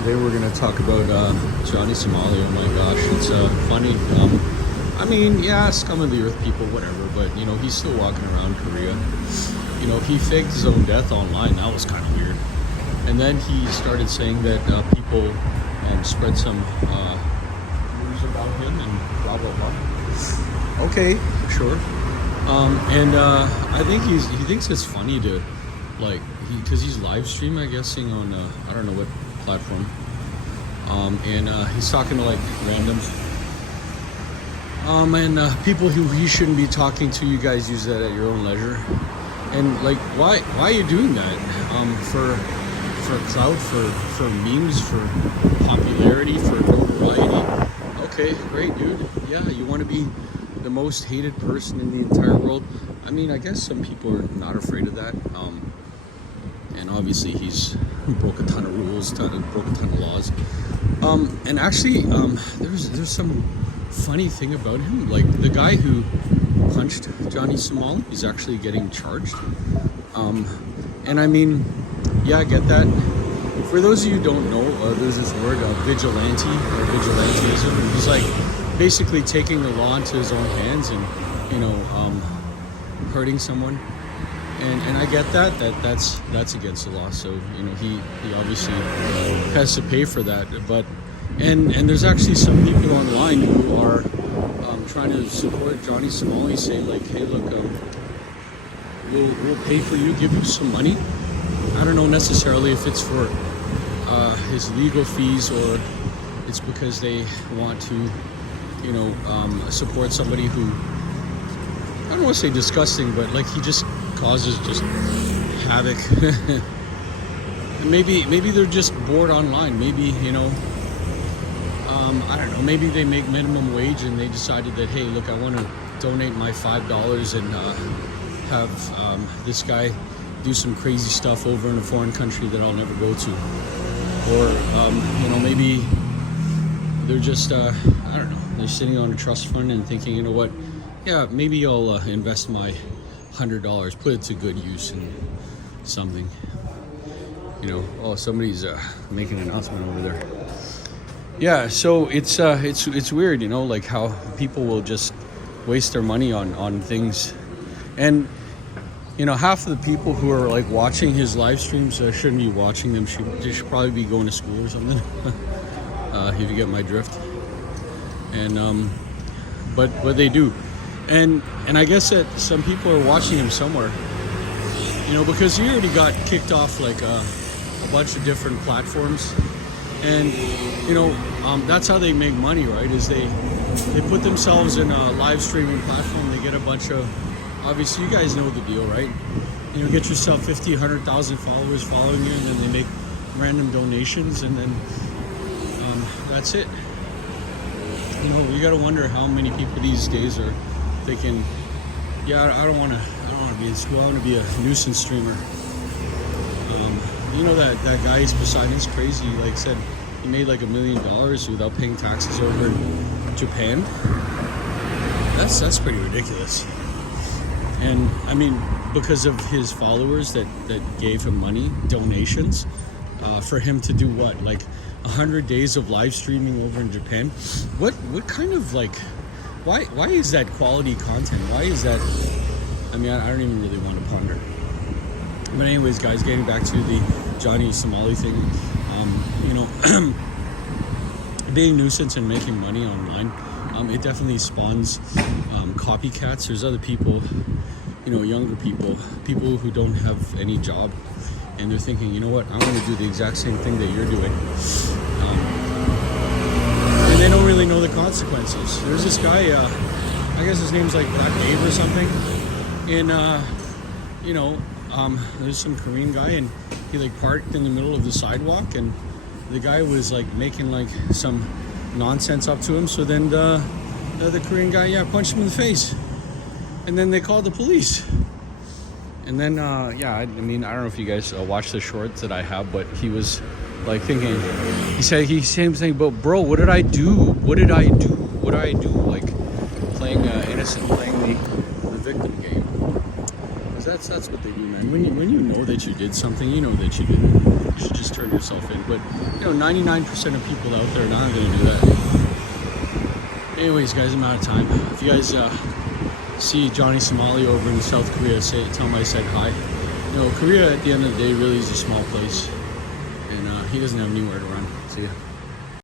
Today we're going to talk about Johnny Somali. Oh my gosh, it's funny. I mean, yeah, scum of the earth people, whatever, but you know, he's still walking around Korea. You know, he faked his own death online. That was kind of weird. And then he started saying that people spread some news about him and blah blah blah. Okay, sure. I think he thinks it's funny to because he's live streaming, I guessing on I don't know what platform. He's talking to like randoms. People who he shouldn't be talking to. You guys use that at your own leisure. And like, why are you doing that? For clout, for memes, for popularity, for notoriety. Okay, great, dude. Yeah, you want to be the most hated person in the entire world. I mean, I guess some people are not afraid of that. And obviously he's broke a ton of rules, broke a ton of laws. And actually, there's some funny thing about him. Like the guy who punched Johnny Somali is actually getting charged. And I mean, yeah, I get that. For those of you who don't know, there's this word vigilante or vigilantism. He's like basically taking the law into his own hands and hurting someone. And I get that's against the law. So you know he obviously has to pay for that. But and there's actually some people online who are trying to support Johnny Somali, saying like, hey, look, we'll pay for you, give you some money. I don't know necessarily if it's for his legal fees or it's because they want to, support somebody who, I don't want to say disgusting, but like he just causes just havoc. And maybe they're just bored online. Maybe, I don't know, maybe they make minimum wage and they decided that, hey, look, I want to donate my $5 and have this guy do some crazy stuff over in a foreign country that I'll never go to. Or, maybe they're just, I don't know, they're sitting on a trust fund and thinking, you know what, yeah, maybe I'll invest my $100, put it to good use in something. Somebody's making an announcement over there. Yeah, so it's weird, like how people will just waste their money on things. And half of the people who are like watching his live streams shouldn't be watching them. They should probably be going to school or something. If you get my drift. And but they do. And I guess that some people are watching him somewhere, because he already got kicked off like a bunch of different platforms, and that's how they make money, right? Is they put themselves in a live streaming platform. They get a bunch of, obviously you guys know the deal, right? Get yourself 50, 100,000 followers following you, and then they make random donations, and then that's it. You got to wonder how many people these days are thinking, yeah, I don't want to be in school. I want to be a nuisance streamer. That guy Poseidon's crazy. Like said, he made like $1 million without paying taxes over in Japan. That's pretty ridiculous. And I mean, because of his followers that gave him money, donations, for him to do what, like 100 days of live streaming over in Japan. What kind of like, why is that quality content? Why is that? I mean, I don't even really want to ponder. But anyways, guys, getting back to the Johnny Somali thing, being nuisance and making money online, it definitely spawns copycats. There's other people, younger people who don't have any job, and they're thinking, you know what, I want to do the exact same thing that you're doing. And they don't really know the consequences. There's this guy, I guess his name's like Black Dave or something, and there's some Korean guy, and he like parked in the middle of the sidewalk, and the guy was like making like some nonsense up to him. So then the Korean guy, punched him in the face, and then they called the police. And then I mean, I don't know if you guys watch the shorts that I have, but he was like thinking, he said saying, but bro, what did I do? Like playing innocent, playing the victim game. Because that's what they do, man. When you know that you did something, you know that you did it. should just turn yourself in. But 99% of people out there are not going to do that. Anyways, guys, I'm out of time. If you guys see Johnny Somali over in South Korea, tell him I said hi. Korea at the end of the day really is a small place, and he doesn't have anywhere to run. See ya.